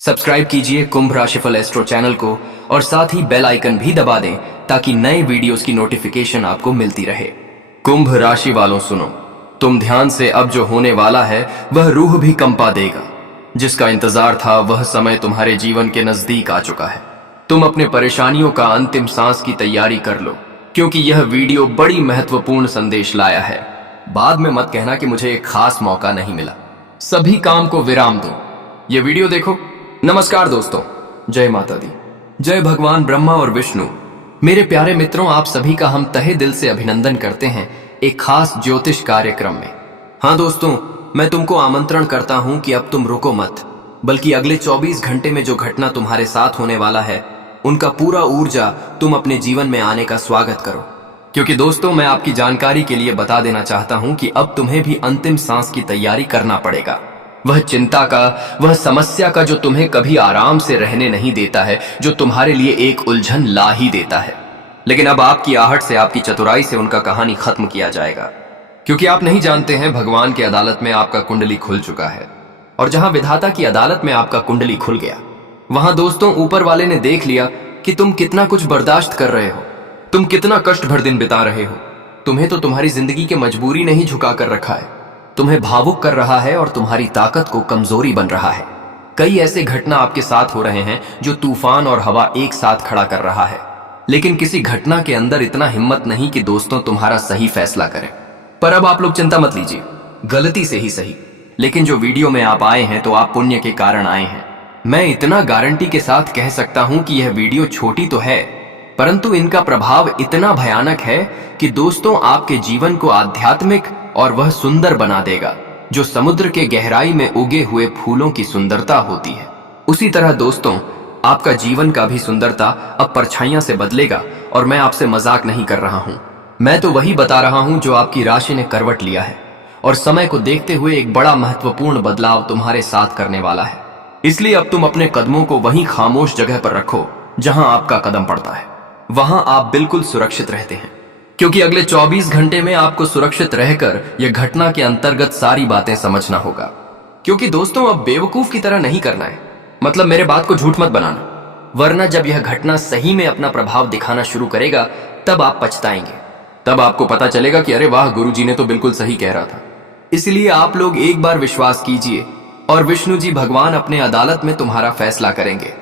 Subscribe कीजिए कुंभ राशिफल astro channel को और साथ ही बेल आइकन भी दबा दें ताकि नए वीडियोस की नोटिफिकेशन आपको मिलती रहे। कुंभ राशि वालों सुनो, तुम ध्यान से, अब जो होने वाला है वह रूह भी कंपा देगा। जिसका इंतजार था वह समय तुम्हारे जीवन के नजदीक आ चुका है। तुम अपने परेशानियों का अंतिम सांस की तैयारी कर लो, क्योंकि यह वीडियो बड़ी महत्वपूर्ण संदेश लाया है। बाद में मत कहना कि मुझे एक खास मौका नहीं मिला। सभी काम को विराम दो, ये वीडियो देखो। नमस्कार दोस्तों, जय माता दी, जय भगवान ब्रह्मा और विष्णु। मेरे प्यारे मित्रों, आप सभी का हम तहे दिल से अभिनंदन करते हैं एक खास ज्योतिष कार्यक्रम में। हाँ दोस्तों, मैं तुमको आमंत्रण करता हूं कि अब तुम रुको मत, बल्कि अगले 24 घंटे में जो घटना तुम्हारे साथ होने वाला है उनका पूरा ऊर्जा तुम अपने जीवन में आने का स्वागत करो। क्योंकि दोस्तों, मैं आपकी जानकारी के लिए बता देना चाहता हूं कि अब तुम्हें भी अंतिम सांस की तैयारी करना पड़ेगा। वह चिंता का, वह समस्या का जो तुम्हें कभी आराम से रहने नहीं देता है, जो तुम्हारे लिए एक उलझन ला ही देता है। लेकिन अब आपकी आहट से, आपकी चतुराई से उनका कहानी खत्म किया जाएगा। क्योंकि आप नहीं जानते हैं, भगवान की अदालत में आपका कुंडली खुल चुका है। और जहां विधाता की अदालत में आपका कुंडली खुल गया, वहां दोस्तों ऊपर वाले ने देख लिया कि तुम कितना कुछ बर्दाश्त कर रहे हो, तुम कितना कष्ट भर दिन बिता रहे हो। तुम्हें तो तुम्हारी जिंदगी की मजबूरी ने ही झुका कर रखा है, तुम्हें भावुक कर रहा है और तुम्हारी ताकत को कमजोरी बन रहा है। कई ऐसे घटना आपके साथ हो रहे हैं जो तूफान और हवा एक साथ खड़ा कर रहा है। लेकिन किसी घटना के अंदर इतना हिम्मत नहीं कि दोस्तों तुम्हारा सही फैसला करें। पर अब आप लोग चिंता मत लीजिए, गलती से ही सही, लेकिन जो वीडियो में आप आए हैं तो आप पुण्य के कारण आए हैं। मैं इतना गारंटी के साथ कह सकता हूं कि यह वीडियो छोटी तो है, परंतु इनका प्रभाव इतना भयानक है कि दोस्तों आपके जीवन को आध्यात्मिक और वह सुंदर बना देगा, जो समुद्र के गहराई में उगे हुए फूलों की सुंदरता होती है। उसी तरह दोस्तों, आपका जीवन का भी सुंदरता अब परछाइयां से बदलेगा। और मैं आपसे मजाक नहीं कर रहा हूं, मैं तो वही बता रहा हूं जो आपकी राशि ने करवट लिया है और समय को देखते हुए एक बड़ा महत्वपूर्ण बदलाव तुम्हारे साथ करने वाला है। इसलिए अब तुम अपने कदमों को वहीं खामोश जगह पर रखो जहां आपका कदम पड़ता है। वहां आप बिल्कुल सुरक्षित रहते हैं, क्योंकि अगले 24 घंटे में आपको सुरक्षित रहकर यह घटना के अंतर्गत सारी बातें समझना होगा। क्योंकि दोस्तों, अब बेवकूफ की तरह नहीं करना है, मतलब मेरे बात को झूठ मत बनाना, वरना जब यह घटना सही में अपना प्रभाव दिखाना शुरू करेगा तब आप पछताएंगे। तब आपको पता चलेगा कि अरे वाह, गुरुजी ने तो बिल्कुल सही कह रहा था। इसलिए आप लोग एक बार विश्वास कीजिए और विष्णु जी भगवान अपने अदालत में तुम्हारा फैसला करेंगे।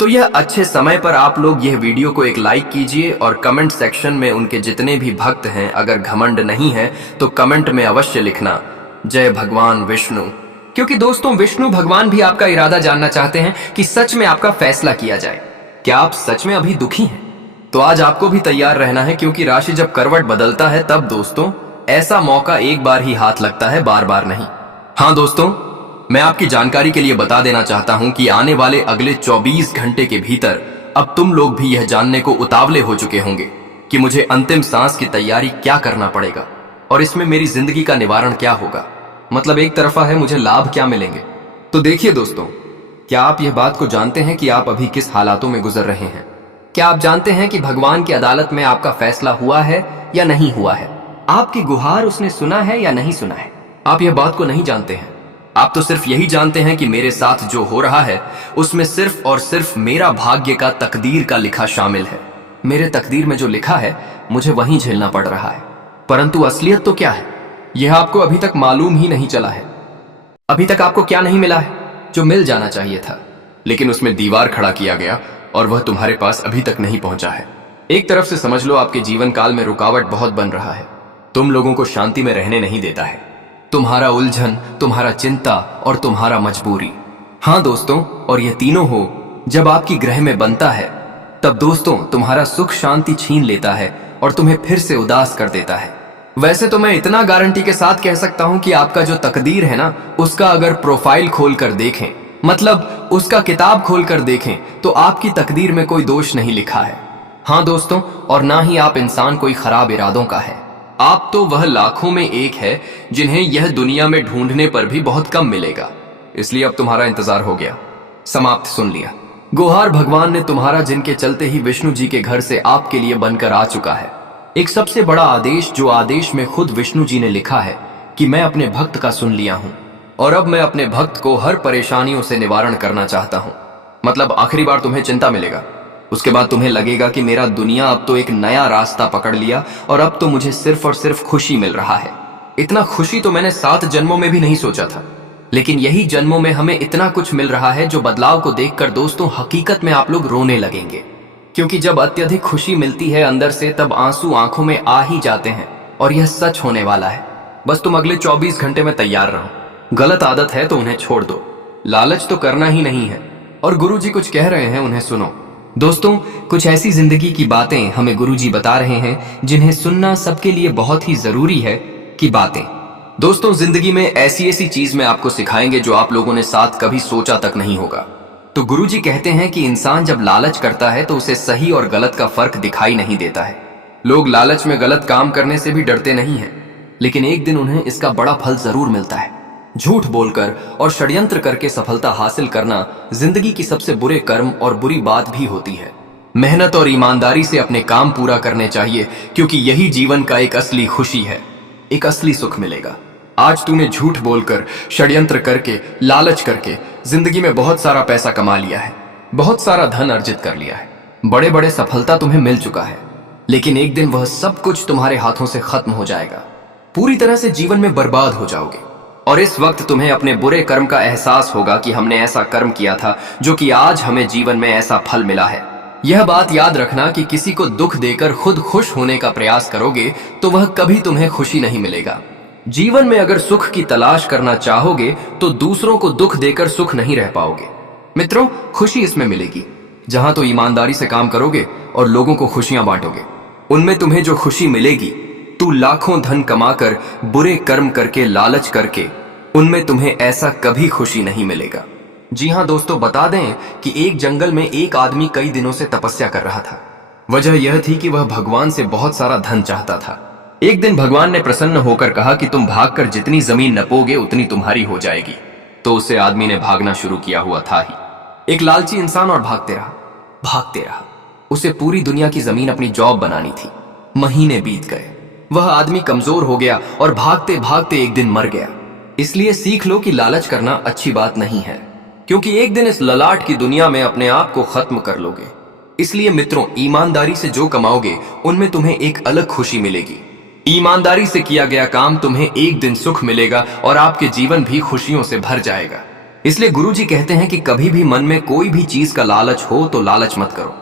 तो यह अच्छे समय पर आप लोग यह वीडियो को एक लाइक कीजिए और कमेंट सेक्शन में उनके जितने भी भक्त हैं, अगर घमंड नहीं है तो कमेंट में अवश्य लिखना जय भगवान विष्णु। क्योंकि दोस्तों, विष्णु भगवान भी आपका इरादा जानना चाहते हैं कि सच में आपका फैसला किया जाए। क्या आप सच में अभी दुखी हैं? तो आज आपको भी तैयार रहना है, क्योंकि राशि जब करवट बदलता है तब दोस्तों ऐसा मौका एक बार ही हाथ लगता है, बार बार नहीं। हाँ दोस्तों, मैं आपकी जानकारी के लिए बता देना चाहता हूं कि आने वाले अगले 24 घंटे के भीतर अब तुम लोग भी यह जानने को उतावले हो चुके होंगे कि मुझे अंतिम सांस की तैयारी क्या करना पड़ेगा और इसमें मेरी जिंदगी का निवारण क्या होगा। मतलब एक तरफा है, मुझे लाभ क्या मिलेंगे। तो देखिए दोस्तों, क्या आप यह बात को जानते हैं कि आप अभी किस हालातों में गुजर रहे हैं? क्या आप जानते हैं कि भगवान की अदालत में आपका फैसला हुआ है या नहीं हुआ है? आपकी गुहार उसने सुना है या नहीं सुना है? आप यह बात को नहीं जानते हैं। आप तो सिर्फ यही जानते हैं कि मेरे साथ जो हो रहा है उसमें सिर्फ और सिर्फ मेरा भाग्य का, तकदीर का लिखा शामिल है। मेरे तकदीर में जो लिखा है मुझे वही झेलना पड़ रहा है। परंतु असलियत तो क्या है, यह आपको अभी तक मालूम ही नहीं चला है। अभी तक आपको क्या नहीं मिला है जो मिल जाना चाहिए था, लेकिन उसमें दीवार खड़ा किया गया और वह तुम्हारे पास अभी तक नहीं पहुंचा है। एक तरफ से समझ लो, आपके जीवन काल में रुकावट बहुत बन रहा है, तुम लोगों को शांति में रहने नहीं देता है। तुम्हारा उलझन, तुम्हारा चिंता और तुम्हारा मजबूरी। हाँ दोस्तों, और ये तीनों हो जब आपकी ग्रह में बनता है तब दोस्तों तुम्हारा सुख शांति छीन लेता है और तुम्हें फिर से उदास कर देता है। वैसे तो मैं इतना गारंटी के साथ कह सकता हूं कि आपका जो तकदीर है ना, उसका अगर प्रोफाइल खोल कर देखें, मतलब उसका किताब खोल कर देखें, तो आपकी तकदीर में कोई दोष नहीं लिखा है। हाँ दोस्तों, और ना ही आप इंसान कोई खराब इरादों का है। आप तो वह लाखों में एक है जिन्हें यह दुनिया में ढूंढने पर भी बहुत कम मिलेगा। इसलिए अब तुम्हारा इंतजार हो गया, समाप्त सुन लिया। गुहार भगवान ने तुम्हारा, जिनके चलते ही विष्णु जी के घर से आपके लिए बनकर आ चुका है एक सबसे बड़ा आदेश, जो आदेश में खुद विष्णु जी ने लिखा है कि मैं अपने भक्त का सुन लिया हूं। और अब मैं अपने भक्त को हर परेशानियों से निवारण करना चाहता हूं। मतलब आखिरी बार तुम्हें चिंता मिलेगा, उसके बाद तुम्हें लगेगा कि मेरा दुनिया अब तो एक नया रास्ता पकड़ लिया और अब तो मुझे सिर्फ और सिर्फ खुशी मिल रहा है। इतना खुशी तो मैंने 7 जन्मों में भी नहीं सोचा था, लेकिन यही जन्मों में हमें इतना कुछ मिल रहा है जो बदलाव को देखकर दोस्तों हकीकत में आप लोग रोने लगेंगे। क्योंकि जब अत्यधिक खुशी मिलती है अंदर से, तब आंसू आंखों में आ ही जाते हैं, और यह सच होने वाला है। बस तुम अगले 24 घंटे में तैयार रहो। गलत आदत है तो उन्हें छोड़ दो, लालच तो करना ही नहीं है। और गुरुजी कुछ कह रहे हैं, उन्हें सुनो। दोस्तों, कुछ ऐसी जिंदगी की बातें हमें गुरुजी बता रहे हैं जिन्हें सुनना सबके लिए बहुत ही जरूरी है कि बातें। दोस्तों, जिंदगी में ऐसी ऐसी चीज में आपको सिखाएंगे जो आप लोगों ने साथ कभी सोचा तक नहीं होगा। तो गुरुजी कहते हैं कि इंसान जब लालच करता है तो उसे सही और गलत का फर्क दिखाई नहीं देता है। लोग लालच में गलत काम करने से भी डरते नहीं हैं, लेकिन एक दिन उन्हें इसका बड़ा फल जरूर मिलता है। झूठ बोलकर और षड्यंत्र करके सफलता हासिल करना जिंदगी की सबसे बुरे कर्म और बुरी बात भी होती है। मेहनत और ईमानदारी से अपने काम पूरा करने चाहिए, क्योंकि यही जीवन का एक असली खुशी है, एक असली सुख मिलेगा। आज तूने झूठ बोलकर, षड्यंत्र करके, लालच करके जिंदगी में बहुत सारा पैसा कमा लिया है, बहुत सारा धन अर्जित कर लिया है, बड़े बड़े सफलता तुम्हें मिल चुका है, लेकिन एक दिन वह सब कुछ तुम्हारे हाथों से खत्म हो जाएगा। पूरी तरह से जीवन में बर्बाद हो जाओगे। और इस वक्त तुम्हें अपने बुरे कर्म का एहसास होगा कि हमने ऐसा कर्म किया था जो कि आज हमें जीवन में ऐसा फल मिला है। यह बात याद रखना कि किसी को दुख देकर खुद खुश होने का प्रयास करोगे तो वह कभी तुम्हें खुशी नहीं मिलेगा। जीवन में अगर सुख की तलाश करना चाहोगे तो दूसरों को दुख देकर सुख नहीं रह पाओगे। मित्रों, खुशी इसमें मिलेगी जहां तो ईमानदारी से काम करोगे और लोगों को खुशियां बांटोगे। उनमें तुम्हें जो खुशी मिलेगी, तू लाखों धन कमाकर, बुरे कर्म करके, लालच करके, उनमें तुम्हें ऐसा कभी खुशी नहीं मिलेगा। जी हां दोस्तों, बता दें कि एक जंगल में एक आदमी कई दिनों से तपस्या कर रहा था। वजह यह थी कि वह भगवान से बहुत सारा धन चाहता था। एक दिन भगवान ने प्रसन्न होकर कहा कि तुम भागकर जितनी जमीन नपोगे उतनी तुम्हारी हो जाएगी। तो उसे आदमी ने भागना शुरू किया हुआ था ही, एक लालची इंसान, और भागते रहा, भागते रहा। उसे पूरी दुनिया की जमीन अपनी जॉब बनानी थी। महीने बीत गए, वह आदमी कमजोर हो गया और भागते भागते एक दिन मर गया। इसलिए सीख लो कि लालच करना अच्छी बात नहीं है, क्योंकि एक दिन इस ललाट की दुनिया में अपने आप को खत्म कर लोगे। इसलिए मित्रों, ईमानदारी से जो कमाओगे उनमें तुम्हें एक अलग खुशी मिलेगी। ईमानदारी से किया गया काम तुम्हें एक दिन सुख मिलेगा और आपके जीवन भी खुशियों से भर जाएगा। इसलिए गुरुजी कहते हैं कि कभी भी मन में कोई भी चीज का लालच हो तो लालच मत करो।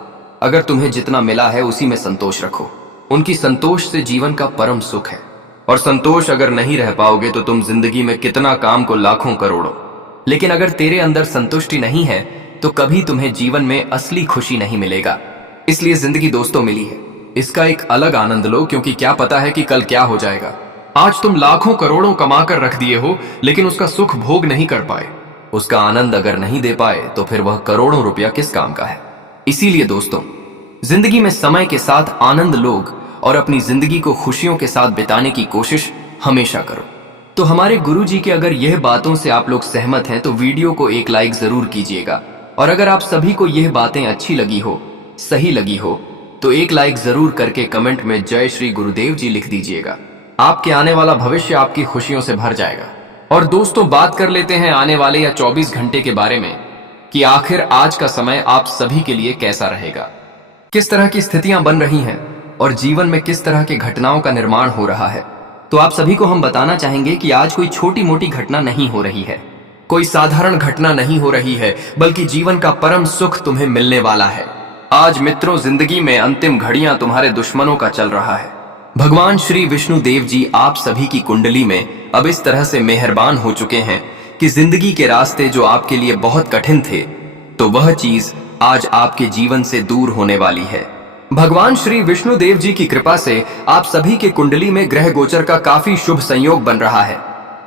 अगर तुम्हें जितना मिला है उसी में संतोष रखो। उनकी संतोष से जीवन का परम सुख है। और संतोष अगर नहीं रह पाओगे तो तुम जिंदगी में कितना काम को लाखों करोड़ों, लेकिन अगर तेरे अंदर संतुष्टि नहीं है तो कभी तुम्हें जीवन में असली खुशी नहीं मिलेगा। इसलिए जिंदगी दोस्तों मिली है, इसका एक अलग आनंद लो, क्योंकि क्या पता है कि कल क्या हो जाएगा। आज तुम लाखों करोड़ों कमा कर रख दिए हो, लेकिन उसका सुख भोग नहीं कर पाए, उसका आनंद अगर नहीं दे पाए तो फिर वह करोड़ों रुपया किस काम का है। इसीलिए दोस्तों, जिंदगी में समय के साथ आनंद लोग और अपनी जिंदगी को खुशियों के साथ बिताने की कोशिश हमेशा करो। तो हमारे गुरुजी के अगर यह बातों से आप लोग सहमत हैं तो वीडियो को एक लाइक जरूर कीजिएगा। और अगर आप सभी को यह बातें अच्छी लगी हो, सही लगी हो, तो एक लाइक जरूर करके कमेंट में जय श्री गुरुदेव जी लिख दीजिएगा। आपके आने वाला भविष्य आपकी खुशियों से भर जाएगा। और दोस्तों, बात कर लेते हैं आने वाले या 24 घंटे के बारे में कि आखिर आज का समय आप सभी के लिए कैसा रहेगा, किस तरह की स्थितियां बन रही हैं और जीवन में किस तरह की घटनाओं का निर्माण हो रहा है। तो आप सभी को हम बताना चाहेंगे कि आज कोई छोटी मोटी घटना नहीं हो रही है, कोई साधारण घटना नहीं हो रही है, बल्कि जीवन का परम सुख तुम्हें मिलने वाला है। आज मित्रों, जिंदगी में अंतिम घड़ियां तुम्हारे दुश्मनों का चल रहा है। भगवान श्री विष्णु देव जी आप सभी की कुंडली में अब इस तरह से मेहरबान हो चुके हैं कि जिंदगी के रास्ते जो आपके लिए बहुत कठिन थे, तो वह चीज आज आपके जीवन से दूर होने वाली है। भगवान श्री विष्णु देव जी की कृपा से आप सभी के कुंडली में ग्रह गोचर का काफी शुभ संयोग बन रहा है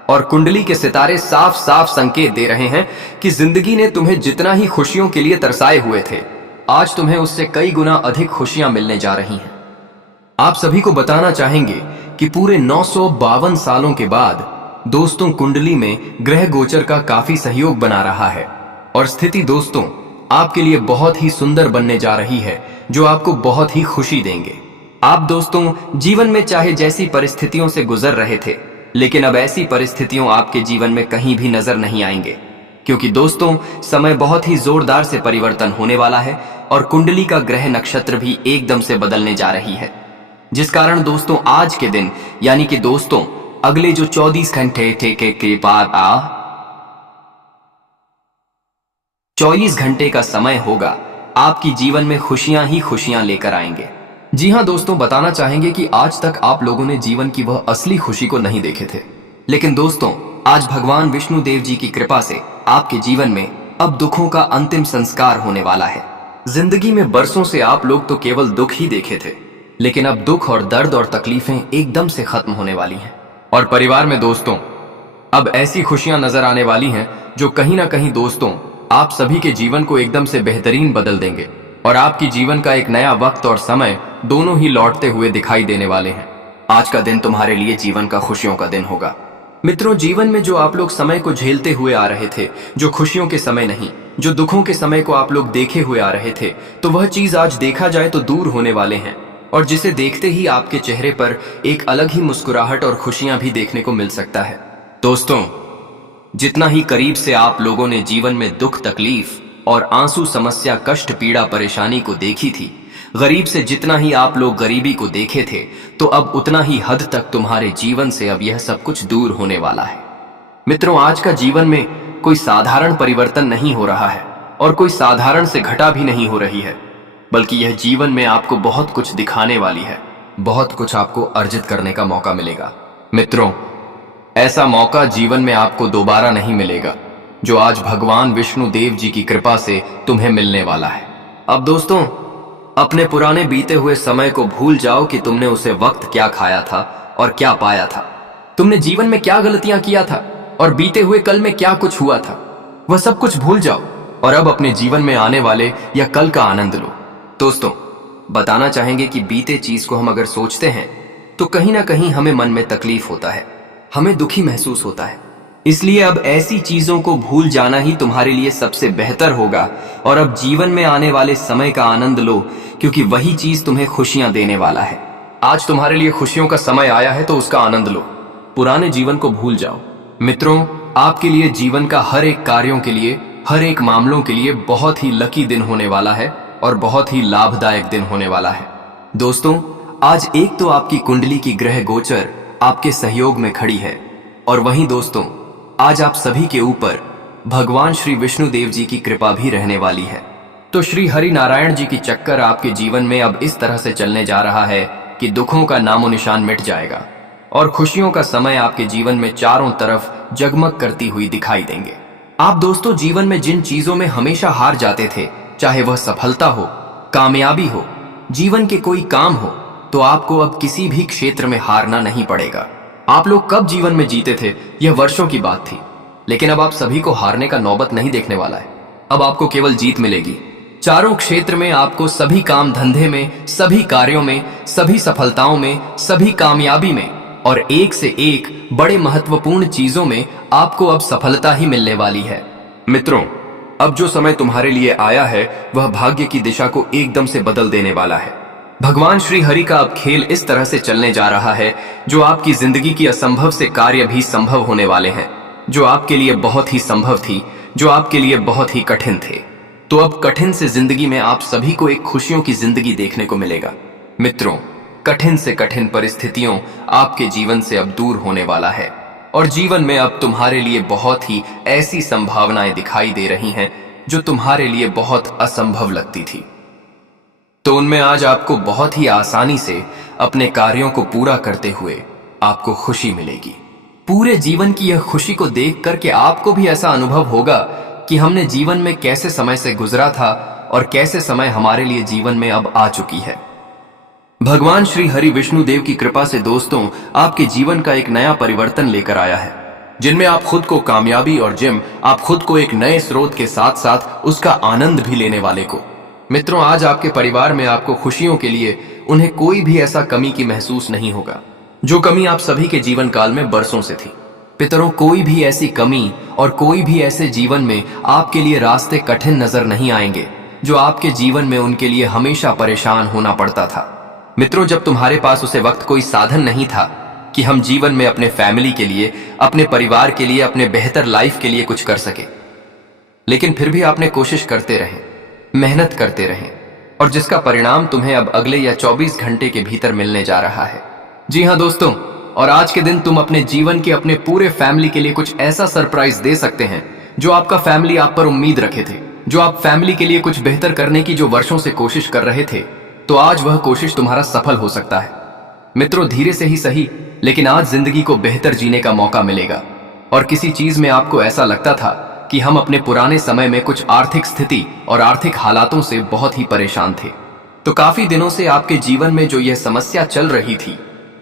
और कुंडली के सितारे साफ साफ संकेत दे रहे हैं कि जिंदगी ने तुम्हें जितना ही खुशियों के लिए तरसाए हुए थे, आज तुम्हें उससे कई गुना अधिक खुशियां मिलने जा रही हैं। आप सभी को बताना चाहेंगे कि पूरे 952 सालों के बाद दोस्तों कुंडली में ग्रह गोचर का काफी सहयोग बना रहा है और स्थिति दोस्तों आपके लिए बहुत ही सुंदर बनने जा रही है, जो आपको बहुत ही खुशी देंगे। आप दोस्तों जीवन में चाहे जैसी परिस्थितियों से गुजर रहे थे, लेकिन अब ऐसी परिस्थितियों आपके जीवन में कहीं भी नजर नहीं आएंगे, क्योंकि दोस्तों समय बहुत ही जोरदार से परिवर्तन होने वाला है और कुंडली का ग्रह नक्षत्र भी एकदम से बदलने जा रही है, जिस कारण दोस्तों आज के दिन यानी कि दोस्तों अगले जो 24 घंटे के बाद 24 घंटे का समय होगा आपकी जीवन में खुशियां ही खुशियां लेकर आएंगे। जी हां दोस्तों, बताना चाहेंगे कि आज तक आप लोगों ने जीवन की वह असली खुशी को नहीं देखे थे, लेकिन दोस्तों आज भगवान विष्णु देव जी की कृपा से आपके जीवन में अब दुखों का अंतिम संस्कार होने वाला है। जिंदगी में बरसों से आप लोग तो केवल दुख ही देखे थे, लेकिन अब दुख और दर्द और तकलीफें एकदम से खत्म होने वाली हैं। और परिवार में दोस्तों अब ऐसी खुशियां नजर आने वाली हैं जो कहीं ना कहीं दोस्तों आप सभी के जीवन को एकदम से बेहतरीन बदल देंगे और आपकी जीवन का एक नया वक्त और समय दोनों ही लौटते हुए दिखाई देने वाले हैं। आज का दिन तुम्हारे लिए जीवन का खुशियों का दिन होगा। मित्रों, जीवन में जो आप लोग समय को झेलते हुए आ रहे थे, जो खुशियों के समय नहीं, जो दुखों के समय को आप लोग देखे हुए आ रहे थे, तो वह चीज आज देखा जाए तो दूर होने वाले हैं और जिसे देखते ही आपके चेहरे पर एक अलग ही मुस्कुराहट और खुशियां भी देखने को मिल सकता है। दोस्तों, जितना ही करीब से आप लोगों ने जीवन में दुख तकलीफ और आंसू समस्या कष्ट पीड़ा परेशानी को देखी थी, गरीब से जितना ही आप लोग गरीबी को देखे थे, तो अब उतना ही हद तक तुम्हारे जीवन से अब यह सब कुछ दूर होने वाला है। मित्रों, आज का जीवन में कोई साधारण परिवर्तन नहीं हो रहा है और कोई साधारण से घटा भी नहीं हो रही है, बल्कि यह जीवन में आपको बहुत कुछ दिखाने वाली है, बहुत कुछ आपको अर्जित करने का मौका मिलेगा। मित्रों, ऐसा मौका जीवन में आपको दोबारा नहीं मिलेगा जो आज भगवान विष्णु देव जी की कृपा से तुम्हें मिलने वाला है। अब दोस्तों, अपने पुराने बीते हुए समय को भूल जाओ कि तुमने उसे वक्त क्या खाया था और क्या पाया था, तुमने जीवन में क्या गलतियां किया था और बीते हुए कल में क्या कुछ हुआ था, वह सब कुछ भूल जाओ और अब अपने जीवन में आने वाले या कल का आनंद लो। दोस्तों, बताना चाहेंगे कि बीते चीज को हम अगर सोचते हैं तो कहीं ना कहीं हमें मन में तकलीफ होता है, हमें दुखी महसूस होता है। इसलिए अब ऐसी चीजों को भूल जाना ही तुम्हारे लिए सबसे बेहतर होगा और अब जीवन में आने वाले समय का आनंद लो, क्योंकि वही चीज तुम्हें खुशियां देने वाला है। आज तुम्हारे लिए खुशियों का समय आया है तो उसका आनंद लो, पुराने जीवन को भूल जाओ। मित्रों, आपके लिए जीवन का हर एक कार्यों के लिए, हर एक मामलों के लिए बहुत ही लकी दिन होने वाला है और बहुत ही लाभदायक दिन होने वाला है। दोस्तों, आज एक तो आपकी कुंडली की ग्रह गोचर आपके सहयोग में खड़ी है और वहीं दोस्तों आज आप सभी के ऊपर भगवान श्री विष्णु देव जी की कृपा भी रहने वाली है। तो श्री हरि नारायण जी की चक्कर आपके जीवन में अब इस तरह से चलने जा रहा है कि दुखों का नामो निशान मिट जाएगा और खुशियों का समय आपके जीवन में चारों तरफ जगमग करती हुई दिखाई देंगे। आप दोस्तों जीवन में जिन चीजों में हमेशा हार जाते थे, चाहे वह सफलता हो, कामयाबी हो, जीवन के कोई काम हो, तो आपको अब किसी भी क्षेत्र में हारना नहीं पड़ेगा। आप लोग कब जीवन में जीते थे यह वर्षों की बात थी, लेकिन अब आप सभी को हारने का नौबत नहीं देखने वाला है। अब आपको केवल जीत मिलेगी। चारों क्षेत्र में आपको सभी काम धंधे में, सभी कार्यों में, सभी सफलताओं में, सभी कामयाबी में और एक से एक बड़े महत्वपूर्ण चीजों में आपको अब सफलता ही मिलने वाली है। मित्रों, अब जो समय तुम्हारे लिए आया है वह भाग्य की दिशा को एकदम से बदल देने वाला है। भगवान श्री हरि का अब खेल इस तरह से चलने जा रहा है जो आपकी जिंदगी की असंभव से कार्य भी संभव होने वाले हैं, जो आपके लिए बहुत ही संभव थी, जो आपके लिए बहुत ही कठिन थे। तो अब कठिन से जिंदगी में आप सभी को एक खुशियों की जिंदगी देखने को मिलेगा। मित्रों, कठिन से कठिन परिस्थितियों आपके जीवन से अब दूर होने वाला है और जीवन में अब तुम्हारे लिए बहुत ही ऐसी संभावनाएं दिखाई दे रही हैं जो तुम्हारे लिए बहुत असंभव लगती थी। तो उनमें आज आपको बहुत ही आसानी से अपने कार्यों को पूरा करते हुए आपको खुशी मिलेगी। पूरे जीवन की यह खुशी को देख करके आपको भी ऐसा अनुभव होगा कि हमने जीवन में कैसे समय से गुजरा था और कैसे समय हमारे लिए जीवन में अब आ चुकी है। भगवान श्री हरि विष्णु देव की कृपा से दोस्तों आपके जीवन का एक नया परिवर्तन लेकर आया है, जिनमें आप खुद को कामयाबी और आप खुद को एक नए स्रोत के साथ साथ उसका आनंद भी लेने वाले को। मित्रों, आज आपके परिवार में आपको खुशियों के लिए उन्हें कोई भी ऐसा कमी की महसूस नहीं होगा जो कमी आप सभी के जीवन काल में बरसों से थी। पितरों, कोई भी ऐसी कमी और कोई भी ऐसे जीवन में आपके लिए रास्ते कठिन नजर नहीं आएंगे जो आपके जीवन में उनके लिए हमेशा परेशान होना पड़ता था। मित्रों, जब तुम्हारे पास उसे वक्त कोई साधन नहीं था, कि हम जीवन में अपने फैमिली के लिए, अपने परिवार के लिए, अपने बेहतर लाइफ के लिए कुछ कर सके। लेकिन फिर भी आपने कोशिश करते रहें, मेहनत करते रहें, और जिसका परिणाम तुम्हें अब अगले या 24 घंटे के भीतर मिलने जा रहा है। जी हाँ दोस्तों, और आज के दिन तुम अपने जीवन के, अपने पूरे फैमिली के लिए कुछ ऐसा सरप्राइज दे सकते हैं जो आपका फैमिली आप पर उम्मीद रखे थे, जो आप फैमिली के लिए कुछ बेहतर करने की जो वर्षों से कोशिश कर रहे थे। तो आज वह कोशिश तुम्हारा सफल हो सकता है। मित्रों, धीरे से ही सही, लेकिन आज जिंदगी को बेहतर जीने का मौका मिलेगा। और किसी चीज में आपको ऐसा लगता था कि हम अपने पुराने समय में कुछ आर्थिक स्थिति और आर्थिक हालातों से बहुत ही परेशान थे, तो काफी दिनों से आपके जीवन में जो यह समस्या चल रही थी,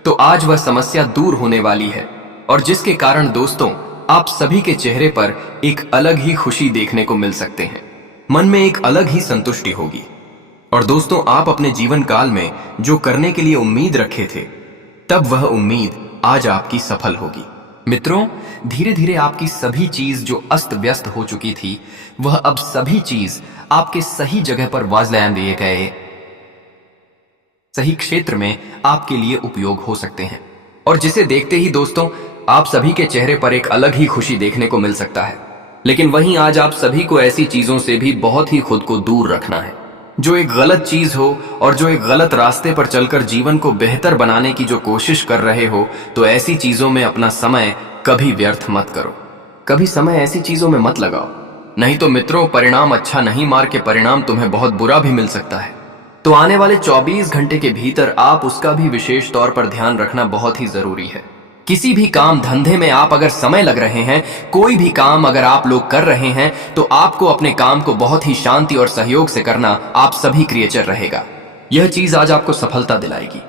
तो आज वह समस्या दूर होने वाली है। और जिसके कारण दोस्तों, आप सभी के चेहरे पर एक अलग ही खुशी देखने को मिल सकते हैं। मन में एक अलग ही संतुष्टि होगी। और दोस्तों, आप अपने जीवन काल में जो करने के लिए उम्मीद रखे थे, तब वह उम्मीद आज आपकी सफल होगी। मित्रों, धीरे धीरे आपकी सभी चीज जो अस्त व्यस्त हो चुकी थी, वह अब सभी चीज आपके सही जगह पर वाजलान दिए गए, सही क्षेत्र में आपके लिए उपयोग हो सकते हैं। और जिसे देखते ही दोस्तों, आप सभी के चेहरे पर एक अलग ही खुशी देखने को मिल सकता है। लेकिन वहीं आज आप सभी को ऐसी चीजों से भी बहुत ही खुद को दूर रखना है, जो एक गलत चीज हो और जो एक गलत रास्ते पर चलकर जीवन को बेहतर बनाने की जो कोशिश कर रहे हो। तो ऐसी चीजों में अपना समय कभी व्यर्थ मत करो, कभी समय ऐसी चीजों में मत लगाओ, नहीं तो मित्रों, परिणाम अच्छा नहीं, मार के परिणाम तुम्हें बहुत बुरा भी मिल सकता है। तो आने वाले 24 घंटे के भीतर आप उसका भी विशेष तौर पर ध्यान रखना बहुत ही जरूरी है। किसी भी काम धंधे में आप अगर समय लग रहे हैं, कोई भी काम अगर आप लोग कर रहे हैं, तो आपको अपने काम को बहुत ही शांति और सहयोग से करना आप सभी क्रिएचर रहेगा। यह चीज आज आपको सफलता दिलाएगी।